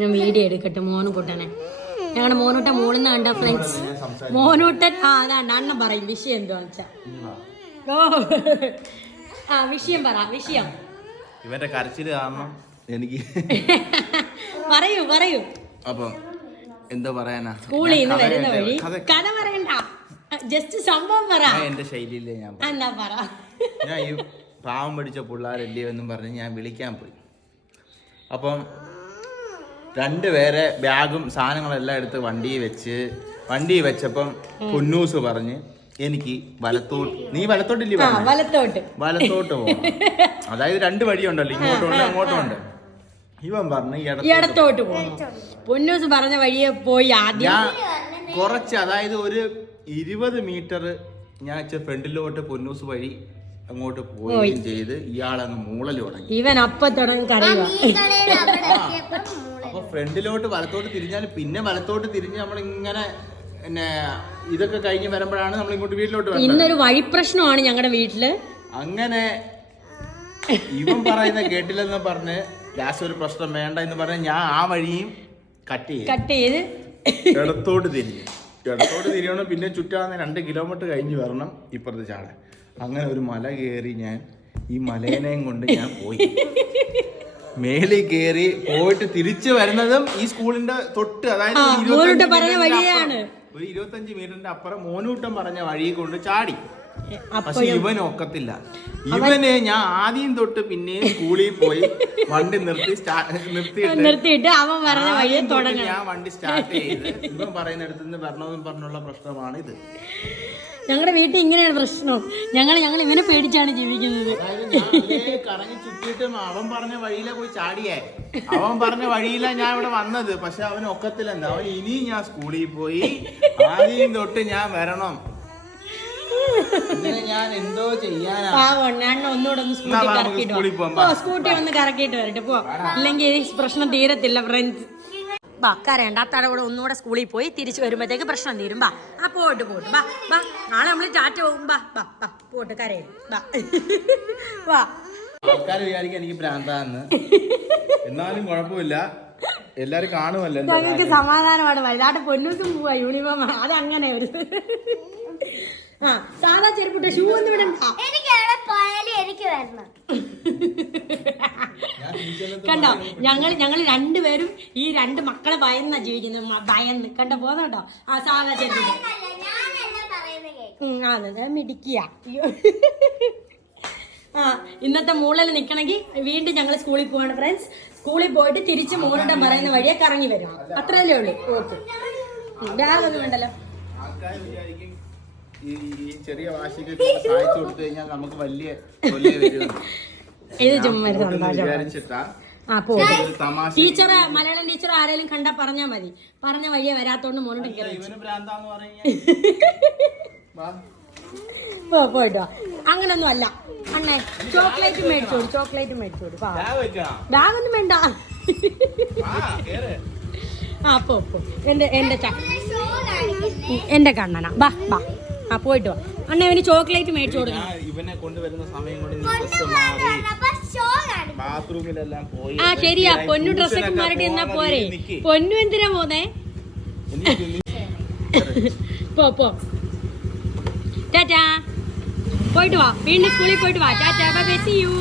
ഞാൻ വീഡിയോ എടുക്കട്ടെ മോനുകുട്ടനെ. ഞങ്ങളുടെ മോനൂട്ടൻ മൂളുന്ന കണ്ട ഫ്രണ്ട്സ്. മോനൂട്ടൻ അതാണ് അണ്ണൻ പറയും വിഷയം എന്തുവാന്ന് വെച്ചാ. ഓ വിഷയം പറ. വിഷയം ഇവന്റെ കരച്ചില് കാരണം എനിക്ക് പറയൂ പറയൂ. അപ്പം എന്താ പറയാനാ, സ്കൂളിൽ നിന്ന് വരുന്ന വഴി കഥ പറയണ്ട, ജസ്റ്റ് സംഭവം പറ. എന്റെ ശൈലിയില്ലേ ഞാൻ എന്താ പറ. ഞാൻ ഈ പാവം പഠിച്ച പിള്ളേരല്ലേ എന്നും പറഞ്ഞ് ഞാൻ വിളിക്കാൻ പോയി. അപ്പം രണ്ടുപേരെ ബാഗും സാധനങ്ങളെല്ലാം എടുത്ത് വണ്ടിയിൽ വെച്ചപ്പം പൊന്നൂസ് പറഞ്ഞ് എനിക്ക് വലത്തോട്ട്, നീ വലത്തോട്ടില്ലേ വലത്തോട്ട് പോകണം. അതായത് രണ്ട് വഴിയുണ്ടല്ലോ, ഇങ്ങോട്ടുണ്ട് അങ്ങോട്ടുണ്ട്. ഇവൻ പറഞ്ഞു ഇടത്തോട്ട് പോകണം. പൊന്നൂസ് പറഞ്ഞ വഴിയെ പോയി ആദ്യം ഞാൻ കുറച്ച്, അതായത് ഒരു 20 മീറ്റർ ഞാൻ ഫ്രണ്ടിലോട്ട് പൊന്നൂസ് വഴി അങ്ങോട്ട് പോവുകയും ചെയ്ത് ഇയാളങ്ങ് മൂളല് തുടങ്ങി. ഇവൻ അപ്പൊ തുടങ്ങി കരയുക. അപ്പൊ ഫ്രണ്ടിലോട്ട് വലത്തോട്ട് തിരിഞ്ഞാലും പിന്നെ വലത്തോട്ട് തിരിഞ്ഞ് നമ്മളിങ്ങനെ പിന്നെ ഇതൊക്കെ കഴിഞ്ഞ് വരുമ്പോഴാണ് നമ്മൾ ഇങ്ങോട്ട് വീട്ടിലോട്ട് വരുന്നത്. ഇന്നൊരു വഴി പ്രശ്നമാണ് ഞങ്ങളുടെ വീട്ടില്. അങ്ങനെ ഇവൻ പറയുന്ന കേട്ടില്ലെന്ന് പറഞ്ഞ് ഗ്യാസ് ഒരു പ്രശ്നം വേണ്ട എന്ന് പറഞ്ഞ് ഞാൻ ആ വഴിയും കട്ട് ചെയ്ത് ഇടത്തോട്ട് തിരിയണം. പിന്നെ ചുറ്റാന്ന് 2 കിലോമീറ്റർ കഴിഞ്ഞ് വരണം ഇപ്പുറത്ത് ചാടാൻ. അങ്ങനെ ഒരു മല കയറി ഞാൻ ഈ മലേനെയും കൊണ്ട് ഞാൻ പോയി. മേളിൽ കയറി പോയിട്ട് തിരിച്ചു വരുന്നതും ഈ സ്കൂളിന്റെ തൊട്ട്, അതായത് ഒരു 25 മീറ്ററിന്റെ അപ്പുറം മോനൂട്ടം പറഞ്ഞ വഴി കൊണ്ട് ചാടി. പക്ഷെ ഇവൻ ഒക്കത്തില്ല. ഇവന് ഞാൻ ആദ്യം തൊട്ട് പിന്നെ സ്കൂളിൽ പോയി വണ്ടി നിർത്തിയിട്ട് അവൻ പറഞ്ഞ വഴിയെ ഞാൻ വണ്ടി സ്റ്റാർട്ട് ചെയ്ത് ഇവൻ പറയുന്നിടത്ത് നിന്ന് വരണമെന്നും പറഞ്ഞുള്ള പ്രശ്നമാണ് ഇത്. ഞങ്ങളുടെ വീട്ടിൽ ഇങ്ങനെയാണ് പ്രശ്നം. ഞങ്ങൾ ഇവനെ പേടിച്ചാണ് ജീവിക്കുന്നത്. കറങ്ങി ചുറ്റിയിട്ടും അവൻ പറഞ്ഞ വഴിയിലെ പോയി ചാടിയേ. അവൻ പറഞ്ഞ വഴിയിലാ ഞാൻ ഇവിടെ വന്നത്. പക്ഷെ അവന് ഒക്കത്തില്ലെന്ന്. അവൻ ഇനിയും ഞാൻ സ്കൂളിൽ പോയി ആദ്യം തൊട്ട് ഞാൻ വരണം. ഞാൻ എന്തോ ചെയ്യാനാ. ഒന്നുകൂടെ സ്കൂട്ടി ഒന്ന് കറക്കിയിട്ട് വരട്ടെ പോ. ഇല്ലെങ്കിൽ പ്രശ്നം തീരത്തില്ല ഫ്രണ്ട്സ്. കരണ്ട അത്താടെ ഒന്നുകൂടെ സ്കൂളിൽ പോയി തിരിച്ചു വരുമ്പോഴത്തേക്ക് പ്രശ്നം തീരും. പോട്ട് ബാ നാളെ നമ്മള് ചാറ്റ് പോകും. പോട്ട് കരയും. ആൾക്കാർ വിചാരിക്കും എനിക്ക് ഭ്രാന്താന്ന്. എന്നാലും കുഴപ്പമില്ല, എല്ലാരും കാണുമല്ലോ. ഞങ്ങൾക്ക് സമാധാനമാണ്. വലുതായിട്ട് പൊന്നൂസും പോവാ യൂണിഫോം. അതങ്ങനെ ഒരു സാധാ ചെരുപ്പിട്ട ഷൂ ഒന്നും വിടണ്ട. കണ്ടോ, ഞങ്ങൾ രണ്ടുപേരും ഈ 2 മക്കളെ ഭയന്നാ ജീവിക്കുന്നത്. ഭയന്ന് കണ്ട പോന്നോ. സാധാ ചെരുപ്പിട്ട് മിടിക്കുക. ഇന്നത്തെ മൂളൽ നിക്കണമെങ്കിൽ വീണ്ടും ഞങ്ങൾ സ്കൂളിൽ പോവാണ് ഫ്രണ്ട്സ്. സ്കൂളിൽ പോയിട്ട് തിരിച്ച് മോനിടം പറയുന്ന വഴിയെ കറങ്ങി വരും. അത്രയല്ലേ ഉള്ളൂ. ഓക്കെ, ബാഗൊന്നും വേണ്ടല്ലോ. ഈ ചെറിയ വാശിക്ക് സഹായിച്ചു കൊടുത്തു കഴിഞ്ഞാൽ നമുക്ക് വലിയ ഇത് ചുമ്മാ ടീച്ചർ, മലയാളം ടീച്ചർ ആരെങ്കിലും കണ്ടാ പറഞ്ഞാ മതി. പറഞ്ഞ വഴിയെ വരാത്തോണ്ട് മോനോട് പോയിട്ടോ. അങ്ങനൊന്നും അല്ല അണ്ണേ. ചോക്ലേറ്റ് മേടിച്ചോട്. ബാഗൊന്നും വേണ്ട. പോ എന്റെ കണ്ണനാ. ബാ പോയിട്ട് വാ അണ്ണ. ഇവന് ചോക്ലേറ്റ് മേടിച്ചു കൊടുക്കണം. ഇവനെ കൊണ്ടുവരുന്ന സമയം കൊണ്ട് ബാത്റൂമിലെല്ലാം പോയി. ശരിയാ, പൊന്നു ഡ്രസ്സൊക്കെ മാറിട്ട് എന്നാ പോരെ. പൊന്നു എന്തിനാ പോന്നേ? പോ ടാറ്റാ. പോയിട്ട് വാ, വീണ്ടും സ്കൂളിൽ പോയിട്ട് വാ. Tata, bye bye, see U.